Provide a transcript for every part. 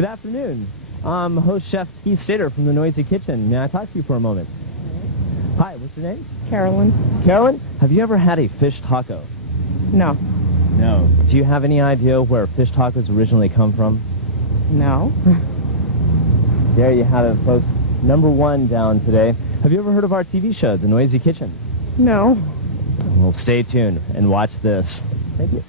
Good afternoon. I'm host chef Keith Stater from the Noisy Kitchen. May I talk to you for a moment? Hi, what's your name? Carolyn. Carolyn, have you ever had a fish taco? No. No. Do you have any idea where fish tacos originally come from? No. There you have it, folks. Number one down today. Have you ever heard of our TV show, The Noisy Kitchen? No. Well, stay tuned and watch this. Thank you.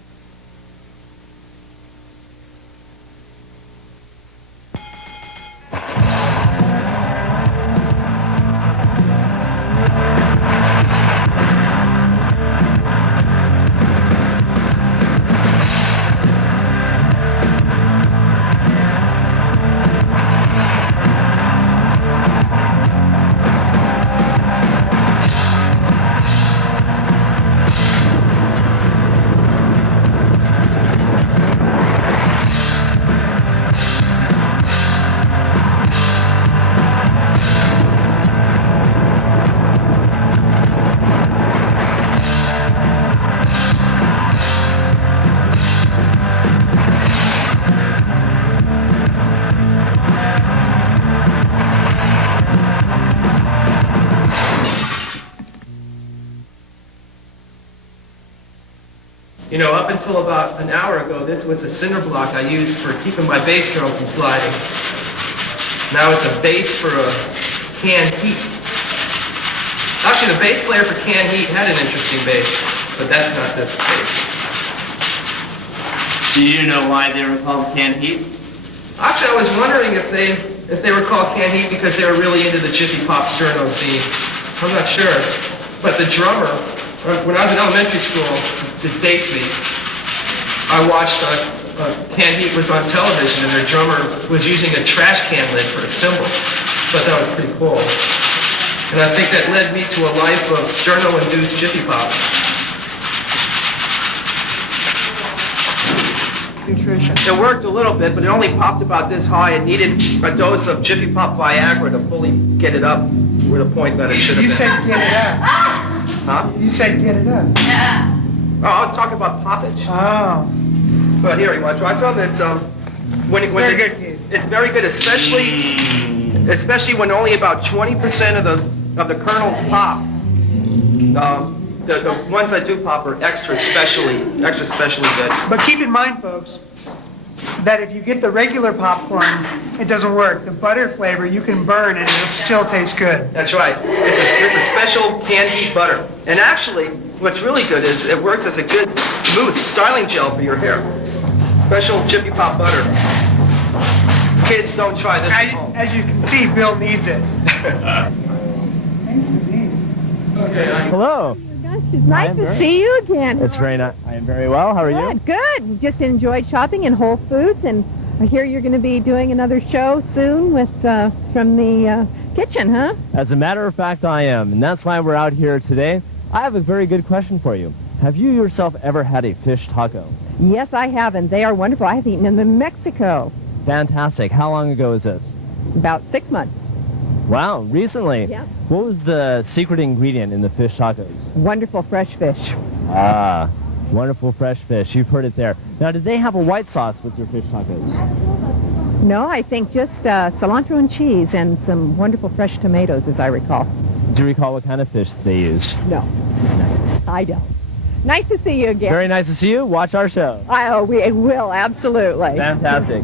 You know, up until about an hour ago, this was a cinder block I used for keeping my bass drum from sliding. Now it's a bass for a canned heat. Actually, the bass player for canned heat had an interesting bass, but that's not this bass. So you know why they were called canned heat? Actually, I was wondering if they were called canned heat because they were really into the Jiffy Pop sterno scene. I'm not sure. But the drummer, when I was in elementary school, it dates me. I watched Canned Heat was on television and their drummer was using a trash can lid for a cymbal. But that was pretty cool. And I think that led me to a life of sterno-induced Jiffy Pop. Nutrition. It worked a little bit, but it only popped about this high. It needed a dose of Jiffy Pop Viagra to fully get it up to the point that it should have been. You said get it up. Huh? You said get it up. Oh, I was talking about poppage. Oh. But here, you want to try some? It's Very good, Keith. It's very good, especially when only about 20% of the kernels pop. The ones that do pop are extra specially good. But keep in mind, folks, that if you get the regular popcorn, it doesn't work. The butter flavor you can burn and it'll still taste good. That's right. It's a special canned heat butter. And actually, what's really good is it works as a good mousse styling gel for your hair. Special Jiffy Pop butter. Kids, don't try this at home. As you can see, Bill needs it. Okay. Hello. Gosh, it's nice to see you again. It's very nice. I am very well. How are you? Good. Just enjoyed shopping in Whole Foods, and I hear you're going to be doing another show soon with from the kitchen, huh? As a matter of fact, I am, and that's why we're out here today. I have a very good question for you. Have you yourself ever had a fish taco? Yes, I have, and they are wonderful. I've eaten them in Mexico. Fantastic. How long ago was this? About 6 months. Wow, recently. Yeah. What was the secret ingredient in the fish tacos? Wonderful fresh fish. Ah, wonderful fresh fish. You've heard it there. Now, did they have a white sauce with your fish tacos? No, I think just cilantro and cheese and some wonderful fresh tomatoes, as I recall. Do you recall what kind of fish they used? No, I don't. Nice to see you again. Very nice to see you. Watch our show. We will, absolutely. Fantastic.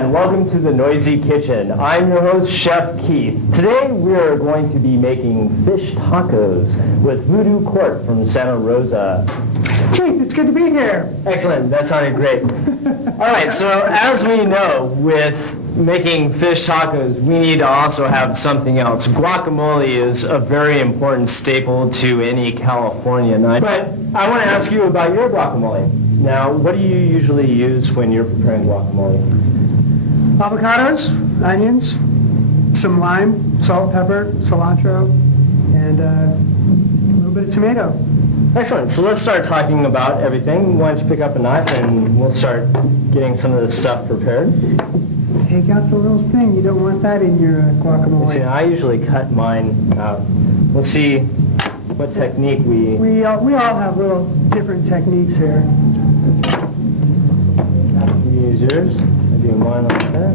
and welcome to the Noisy Kitchen. I'm your host, Chef Keith. Today we are going to be making fish tacos with Voodoo Court from Santa Rosa. Keith, it's good to be here. Excellent, that sounded great. All right, so as we know, with making fish tacos, we need to also have something else. Guacamole is a very important staple to any Californian. But I want to ask you about your guacamole. Now, what do you usually use when you're preparing guacamole? Avocados, onions, some lime, salt, pepper, cilantro, and a little bit of tomato. Excellent. So let's start talking about everything. Why don't you pick up a knife and we'll start getting some of this stuff prepared. Take out the little thing. You don't want that in your guacamole. See, I usually cut mine out. We'll see what technique we... We all have little different techniques here. You use yours. I do mine like that.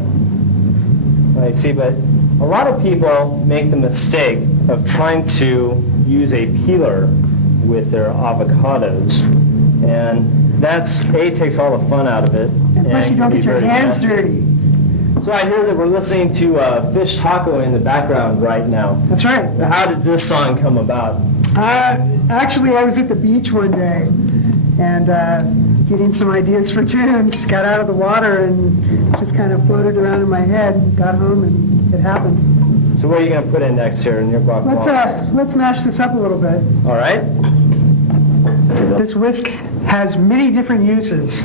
I see, but a lot of people make the mistake of trying to use a peeler with their avocados, and that's, A, takes all the fun out of it. And plus you don't get your hands dirty. So I hear that we're listening to Fish Taco in the background right now. That's right. How did this song come about? Actually, I was at the beach one day and getting some ideas for tunes, got out of the water and just kind of floated around in my head, got home and it happened. So what are you going to put in next here in your guacamole? Let's mash this up a little bit. All right. This whisk has many different uses.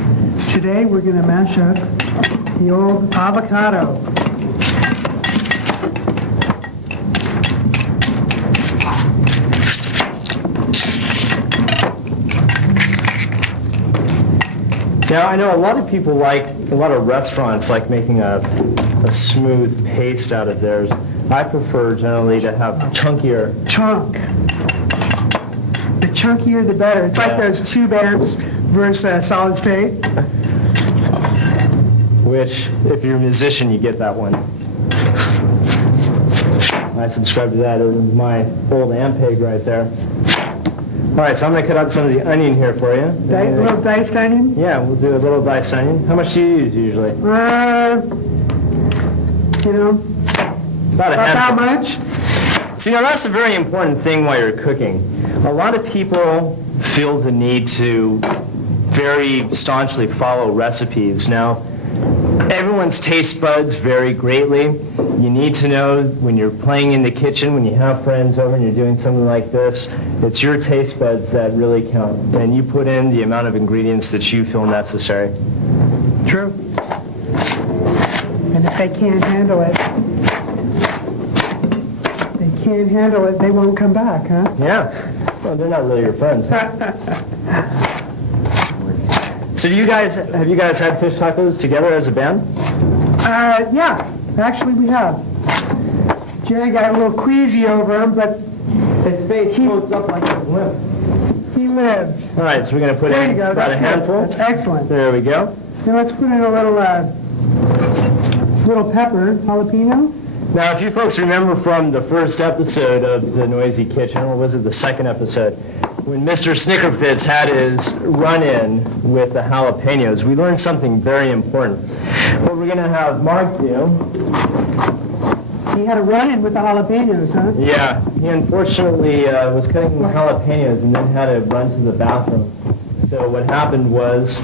Today we're going to mash up the old avocado. Now, I know a lot of people a lot of restaurants like making a smooth paste out of theirs. I prefer generally to have chunkier. Chunk. The chunkier the better. It's like those tube amps versus solid state. Which, if you're a musician, you get that one. I subscribe to that. It was my old Ampeg right there. All right, so I'm going to cut out some of the onion here for you. A little diced onion? Yeah, we'll do a little diced onion. How much do you use usually? About a how handful. much? See, now that's a very important thing while you're cooking. A lot of people feel the need to very staunchly follow recipes. Now, everyone's taste buds vary greatly. You need to know when you're playing in the kitchen, when you have friends over and you're doing something like this, it's your taste buds that really count. And you put in the amount of ingredients that you feel necessary. True. And if they can't handle it, they won't come back, huh? Yeah. Well, they're not really your friends. So have you guys had fish tacos together as a band? Yeah, actually we have. Jerry got a little queasy over him, but His face floats up like a blimp. he lived. All right, so we're going to put There in you go, about that's a good. handful. That's excellent. There we go. Now let's put in a little pepper, jalapeno. Now, if you folks remember from the first episode of The Noisy Kitchen, or was it the second episode, when Mr. Snickerfitz had his run-in with the jalapenos, we learned something very important. What we're going to have Mark do... He had a run-in with the jalapenos, huh? Yeah, he unfortunately was cutting the jalapenos and then had to run to the bathroom. So what happened was...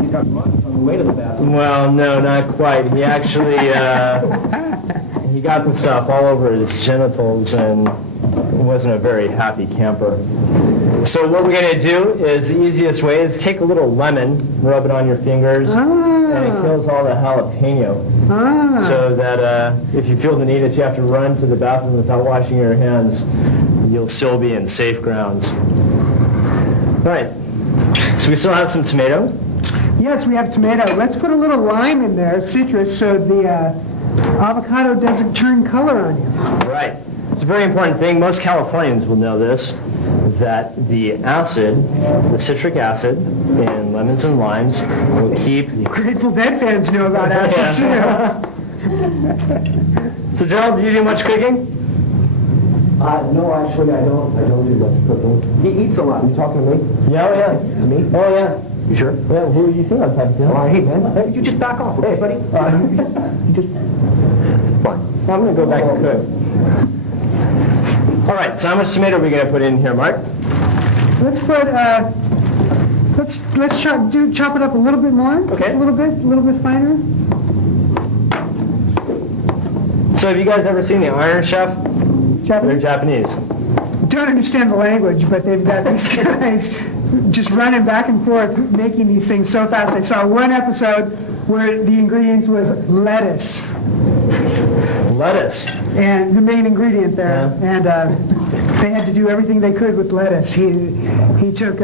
He got munched on the way to the bathroom. Well, no, not quite. He actually, he got the stuff all over his genitals and wasn't a very happy camper. So what we're going to do is, the easiest way is take a little lemon, rub it on your fingers, and it kills all the jalapeno. So that if you feel the need that you have to run to the bathroom without washing your hands, you'll still be in safe grounds. All right, so we still have some tomato. Yes, we have tomato. Let's put a little lime in there, citrus, so the avocado doesn't turn color on you. Right. It's a very important thing. Most Californians will know this, that the acid, the citric acid in lemons and limes will keep... Grateful Dead fans know about acid, too. So, Gerald, do you do much cooking? No, actually, I don't do much cooking. He eats a lot. You talking to me? Yeah, oh yeah. To me? Oh yeah. You sure? Well, who do you think I'm talking to? All right, hey, man, hey, you just back off, okay, buddy? You just... Fine. I'm going to go back and cook. All right, so how much tomato are we going to put in here, Mark? Let's put, let's chop it up a little bit more. Okay. A little bit finer. So have you guys ever seen the Iron Chef? They're Japanese. Japanese. Don't understand the language, but they've got these guys just running back and forth, making these things so fast. I saw one episode where the ingredients was lettuce, Lettuce. and the main ingredient there, Yeah. and they had to do everything they could with lettuce. He took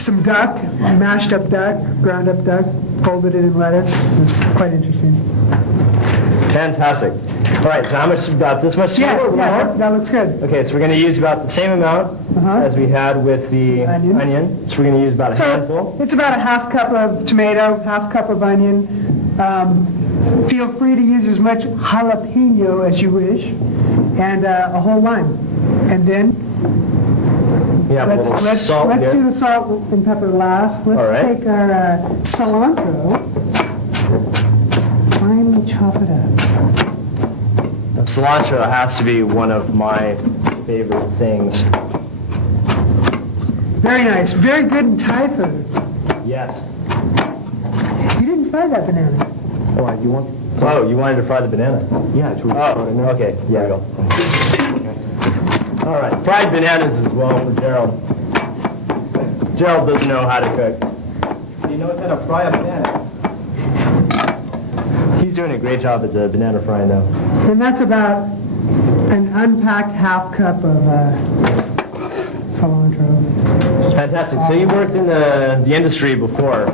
some duck, mashed up duck, ground up duck, folded it in lettuce. It was quite interesting. Fantastic. All right, so how much, about this much tomato? or Yeah, more? that looks good. Okay, so we're going to use about the same amount as we had with the Onion. onion. So we're going to use about a handful. So it's about a half cup of tomato, half cup of onion. Feel free to use as much jalapeno as you wish, and a whole lime. And then We have a little let's salt do here. the salt and pepper last. Let's All right. take our cilantro, finely chop it up. The cilantro has to be one of my favorite things. Very nice, very good in Thai food. Yes. You didn't fry that banana. Oh, you want... Oh, you wanted to fry the banana? Yeah, it's really... Oh, okay. Yeah, go. All right. Fried bananas as well for Gerald. Gerald doesn't know how to cook. You know how to fry a banana? He's doing a great job at the banana frying, though. And that's about an unpacked half cup of cilantro. Fantastic. So you worked in the industry before.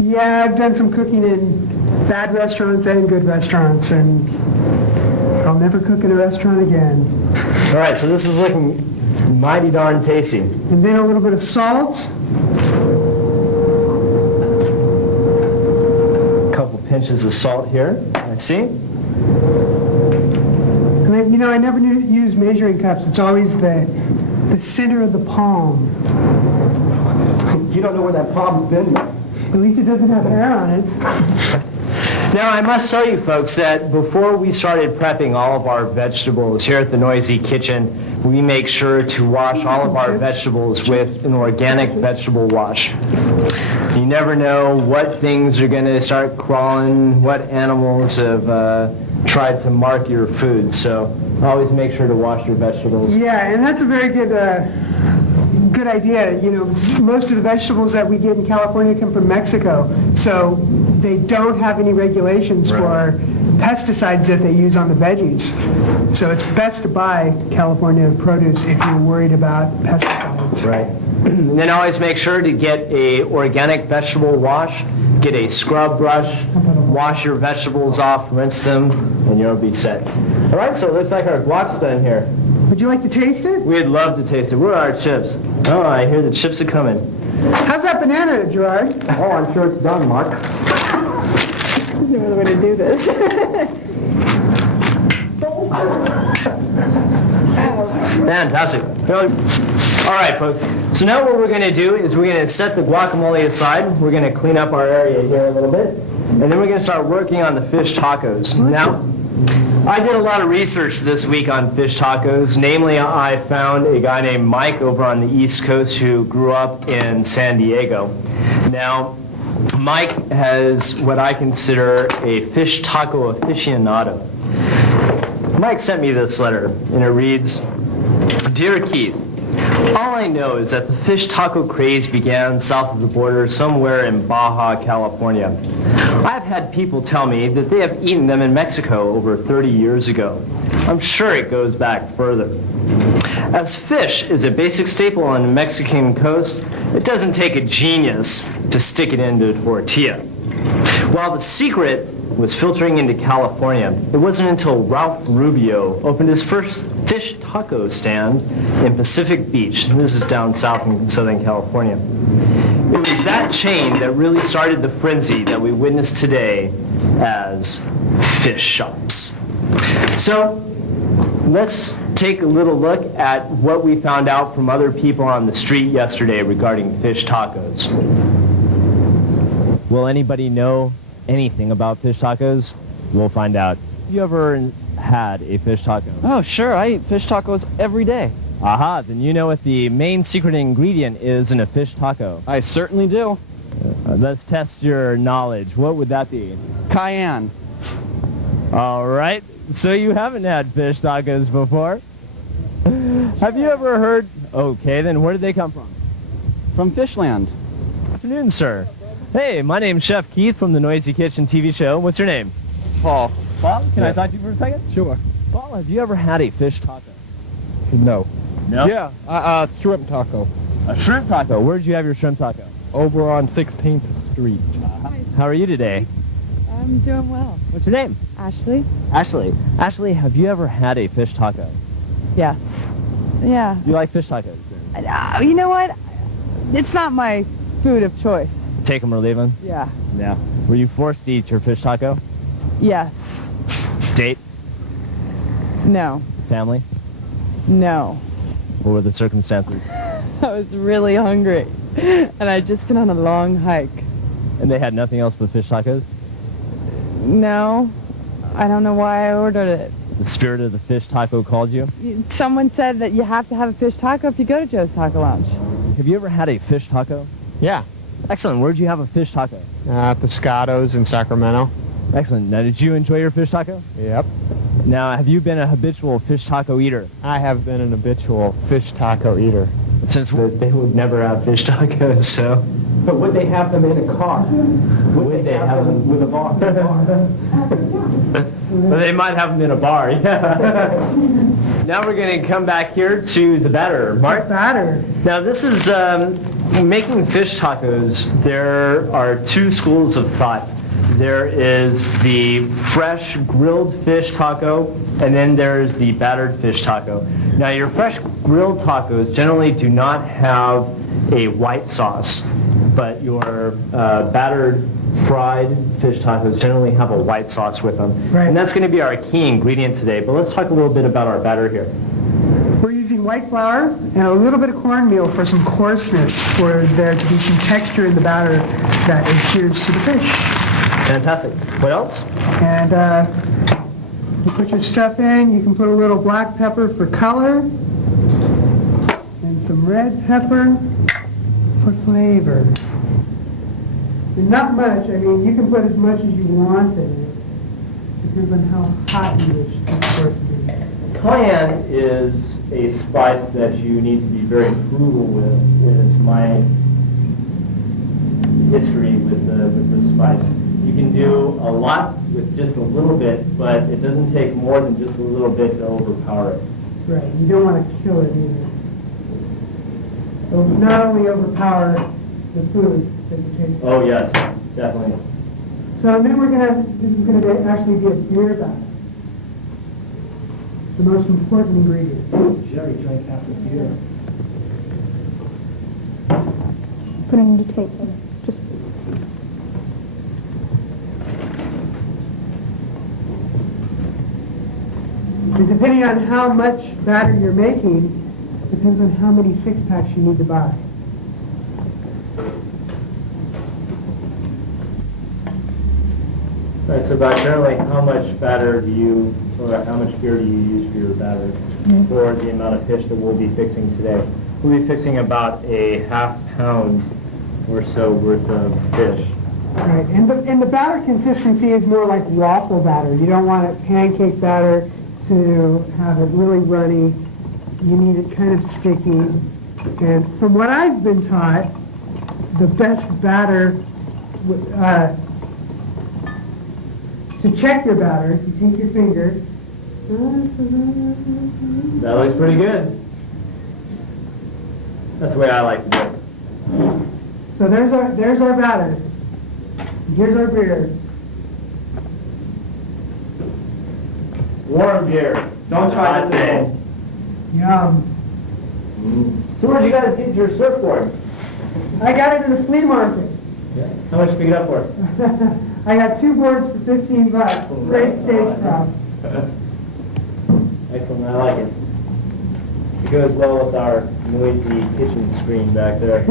Yeah, I've done some cooking in bad restaurants and good restaurants, and I'll never cook in a restaurant again. All right, so this is looking mighty darn tasty. And then a little bit of salt. A couple pinches of salt here. I see. And I never use measuring cups. It's always the center of the palm. You don't know where that palm's been? At least it doesn't have hair on it. Now, I must tell you, folks, that before we started prepping all of our vegetables here at the Noisy Kitchen, we make sure to wash all of our vegetables with an organic vegetable wash. You never know what things are going to start crawling, what animals have tried to mark your food, so always make sure to wash your vegetables. Yeah, and that's a very good idea. Most of the vegetables that we get in California come from Mexico, so they don't have any regulations for pesticides that they use on the veggies. So it's best to buy California produce if you're worried about pesticides. Right. And then always make sure to get a organic vegetable wash, get a scrub brush, wash your vegetables off, rinse them, and you'll be set. All right, so it looks like our guac's done here. Would you like to taste it? We'd love to taste it. Where are our chips? Oh, I hear the chips are coming. How's that banana, Gerrard? Oh, I'm sure it's done, Mark. No other way to do this. Fantastic. All right, folks. So now what we're going to do is we're going to set the guacamole aside. We're going to clean up our area here a little bit. And then we're going to start working on the fish tacos. Now, I did a lot of research this week on fish tacos. Namely, I found a guy named Mike over on the East Coast who grew up in San Diego. Now, Mike has what I consider a fish taco aficionado. Mike sent me this letter, and it reads, "Dear Keith, all I know is that the fish taco craze began south of the border somewhere in Baja, California. I've had people tell me that they have eaten them in Mexico over 30 years ago. I'm sure it goes back further. As fish is a basic staple on the Mexican coast, it doesn't take a genius to stick it into a tortilla. While the secret was filtering into California, it wasn't until Ralph Rubio opened his first fish taco stand in Pacific Beach. This is down south in Southern California. It was that chain that really started the frenzy that we witness today as fish shops." So let's take a little look at what we found out from other people on the street yesterday regarding fish tacos. Will anybody know anything about fish tacos? We'll find out. Have you ever had a fish taco? Oh, sure. I eat fish tacos every day. Aha, then you know what the main secret ingredient is in a fish taco. I certainly do. Let's test your knowledge. What would that be? Cayenne. All right, so you haven't had fish tacos before. Have you ever heard? Okay, then where did they come from? From Fishland. Good afternoon, sir. Hey, my name's Chef Keith from the Noisy Kitchen TV show. What's your name? Paul. Paul, can I talk to you for a second? Sure. Paul, have you ever had a fish taco? No. No? Yeah, shrimp taco. A shrimp taco. Where'd you have your shrimp taco? Over on 16th Street. How are you today? I'm doing well. What's your name? Ashley? Ashley. Ashley, have you ever had a fish taco? Yes. Yeah. Do you like fish tacos? You know what? It's not my food of choice. Take them or leave them? Yeah. Yeah. Were you forced to eat your fish taco? Yes. Date? No. Family? No. What were the circumstances? I was really hungry, and I'd just been on a long hike. And they had nothing else but fish tacos? No. I don't know why I ordered it. The spirit of the fish taco called you? Someone said that you have to have a fish taco if you go to Joe's Taco Lounge. Have you ever had a fish taco? Yeah. Excellent. Where'd you have a fish taco? Pescados in Sacramento. Excellent. Now, did you enjoy your fish taco? Yep. Now, have you been a habitual fish taco eater? I have been an habitual fish taco eater. Since they would never have fish tacos, so. But would they have them in a car? Would they have them with a bar? Well, they might have them in a bar, yeah. Now we're going to come back here to the batter. Mark? Batter. Now this is making fish tacos. There are two schools of thought. There is the fresh grilled fish taco, and then there's the battered fish taco. Now your fresh grilled tacos generally do not have a white sauce, but your battered fried fish tacos generally have a white sauce with them. Right. And that's going to be our key ingredient today. But let's talk a little bit about our batter here. We're using white flour and a little bit of cornmeal for some coarseness, for there to be some texture in the batter that adheres to the fish. Fantastic. What else? And you put your stuff in. You can put a little black pepper for color and some red pepper for flavor. And not much. I mean, you can put as much as you want in it. Depends on how hot you wish it to be. Cayenne is a spice that you need to be very frugal with. Is my history with the spice. You can do a lot with just a little bit, but it doesn't take more than just a little bit to overpower it. Right. You don't want to kill it either. It will not only overpower the food, but the taste. Oh yes, definitely. So then this is going to actually be a beer batter. The most important ingredient. Jerry drank half the beer. Put it in the tape. Just And depending on how much batter you're making, depends on how many six-packs you need to buy. All right, so about generally how much batter do you, or how much beer do you use for your batter for the amount of fish that we'll be fixing today? We'll be fixing about a half pound or so worth of fish. Right, and the batter consistency is more like waffle batter. You don't want it pancake batter to have it really runny. You need it kind of sticky. And from what I've been taught, the best batter, to check your batter, you take your finger. That looks pretty good. That's the way I like to do it. So there's our batter. Here's our beer. Warm beer. Don't try it today. Yum. So where'd you guys get your surfboard? I got it in a flea market. Yeah. How much did you pick it up for? I got 2 boards for $15. Great stage prop. Excellent, I like it. It goes well with our noisy kitchen screen back there.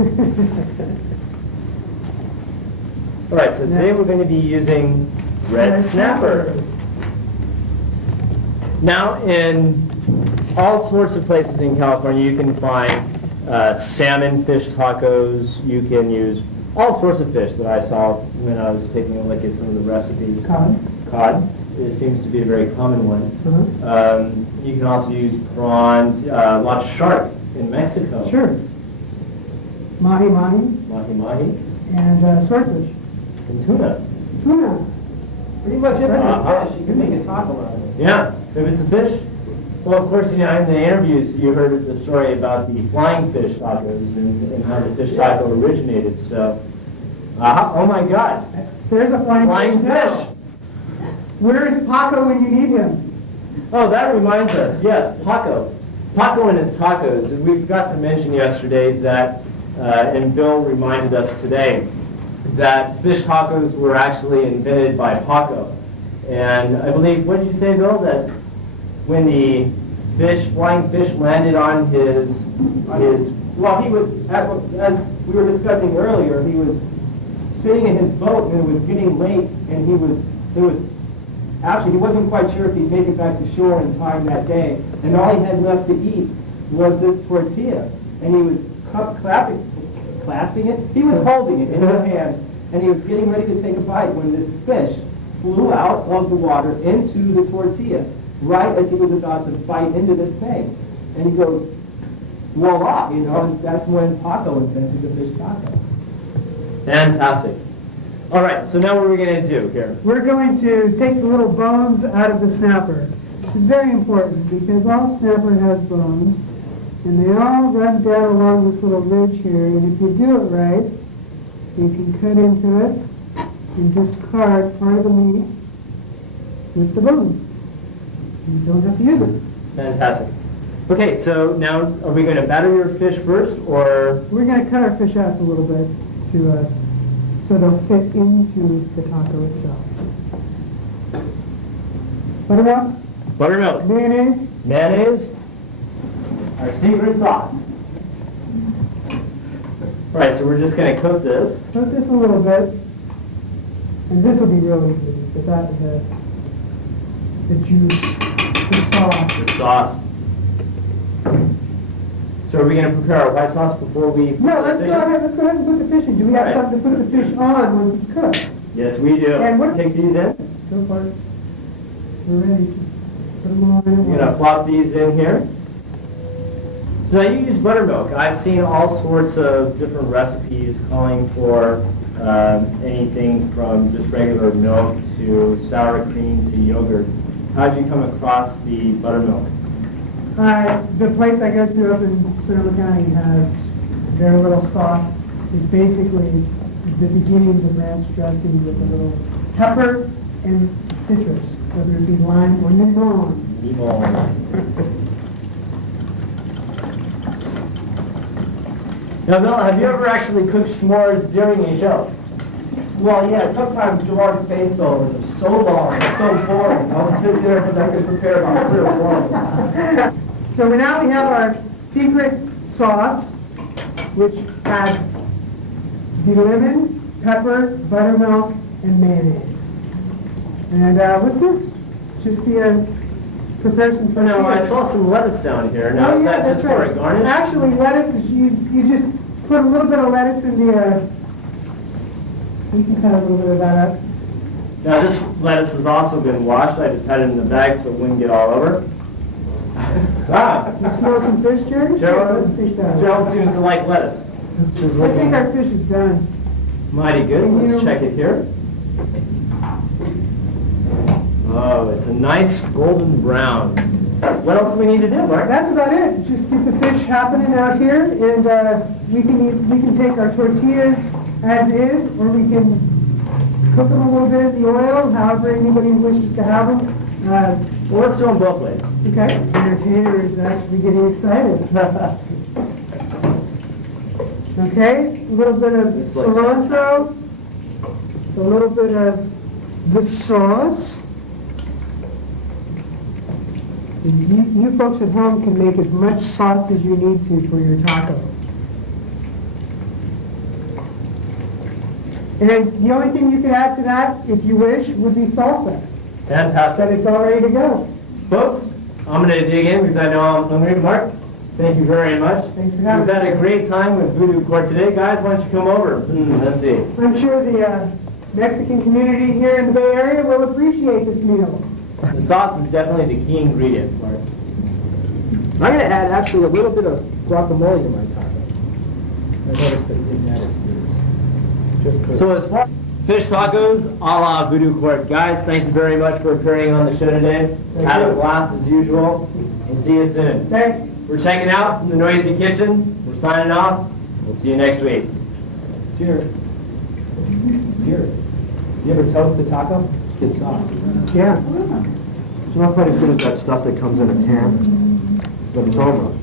All right, so today we're going to be using red snapper. Now, in all sorts of places in California, you can find salmon fish tacos. You can use all sorts of fish that I saw when I was taking a look at some of the recipes. Cod. It seems to be a very common one. You can also use prawns, lots of shark in Mexico. Sure. Mahi-mahi Mahi-mahi. and swordfish. And tuna. Tuna. Pretty much every fish, you can make a taco out of it. Yeah, if it's a fish. Well, of course, in the interviews, you heard the story about the flying fish tacos and how the fish taco originated. So, oh my God, There's a flying fish. fish. Where is Paco when you need him? Oh, that reminds us. Yes, Paco. Paco and his tacos. We forgot to mention yesterday that, and Bill reminded us today, that fish tacos were actually invented by Paco. And I believe, what did you say, Bill, that when the flying fish landed on his, well, he was, as we were discussing earlier, he was sitting in his boat and it was getting late, and he wasn't quite sure if he'd make it back to shore in time that day, and all he had left to eat was this tortilla, and he was clasping it, he was holding it in his hand, and he was getting ready to take a bite when this fish flew out of the water into the tortilla, right as he was about to bite into this thing. And he goes, voila, and that's when Paco invented the fish taco. Fantastic. All right, so now what are we going to do here? We're going to take the little bones out of the snapper, which is very important because all snapper has bones, and they all run down along this little ridge here, and if you do it right, you can cut into it and discard part of the meat with the bone. You don't have to use it. Fantastic. Okay, so now are we going to batter your fish first, or? We're going to cut our fish out a little bit to so they'll fit into the taco itself. Buttermilk, Buttermilk. mayonnaise, Mayonnaise. Our secret sauce. All right, so we're just going to cook this. cook this a little bit, and this will be real easy. The juice, the sauce. The sauce. So are we going to prepare our white sauce before we... No, let's go ahead and put the fish in. Do we have something to put the fish on once it's cooked? Yes, we do. And what- Take these in. Go for it. We're ready. Just put them all in at We're going to once. plop these in here. So now you use buttermilk. I've seen all sorts of different recipes calling for anything from just regular milk to sour cream to yogurt. How did you come across the buttermilk? The place I go to up in Sonoma County has their little sauce. Is basically the beginnings of ranch dressing with a little pepper and citrus, whether it be lime or lemon. Now, Bill, have you ever actually cooked s'mores during a show? Well, yeah, sometimes Gerrard face-overs are so long, it's so boring. I'll sit there and I can prepare about 3 or 4. So now we have our secret sauce, which has the lemon, pepper, buttermilk, and mayonnaise. And what's next? Just the prepare some Oh, no, I tortillas. saw some lettuce down here. Now, Oh, is yeah, that that's just for right. a garnish? Actually, lettuce is, you just put a little bit of lettuce in the, you can cut a little bit of that up. Now, this lettuce has also been washed. I just had it in the bag so it wouldn't get all over. You smell some fish, Jerry? Gerald, Let's fish that. Gerald seems to like lettuce. Which is I looking think our fish is done. mighty good. Let's check it here. Oh, it's a nice golden brown. What else do we need to do, Mark? That's about it. Just keep the fish happening out here, and we can take our tortillas as is, or we can cook them a little bit in the oil, however anybody wishes to have them. Well, let's do them both ways. Okay. The entertainer is actually getting excited. Okay, a little bit of This looks- cilantro, a little bit of the sauce. And you folks at home can make as much sauce as you need to for your taco. And the only thing you could add to that, if you wish, would be salsa. But Fantastic. it's all ready to go. Folks, I'm going to dig in because I know I'm hungry. Mark, thank you very much. Thanks for having We've had me. a great time with Voodoo Court today. Guys, why don't you come over? Let's see. I'm sure the Mexican community here in the Bay Area will appreciate this meal. The sauce is definitely the key ingredient, Mark. I'm going to add actually a little bit of guacamole to my taco. I noticed that you didn't add it. So as far as fish tacos a la Voodoo Court, guys, thank you very much for appearing on the show today. Have a blast as usual, and see you soon. Thanks. We're checking out from the Noisy Kitchen. We're signing off. We'll see you next week. Cheers. Cheers. You ever toast the taco? It's soft. Yeah. It's not quite as good as that stuff that comes in a can, but it's almost.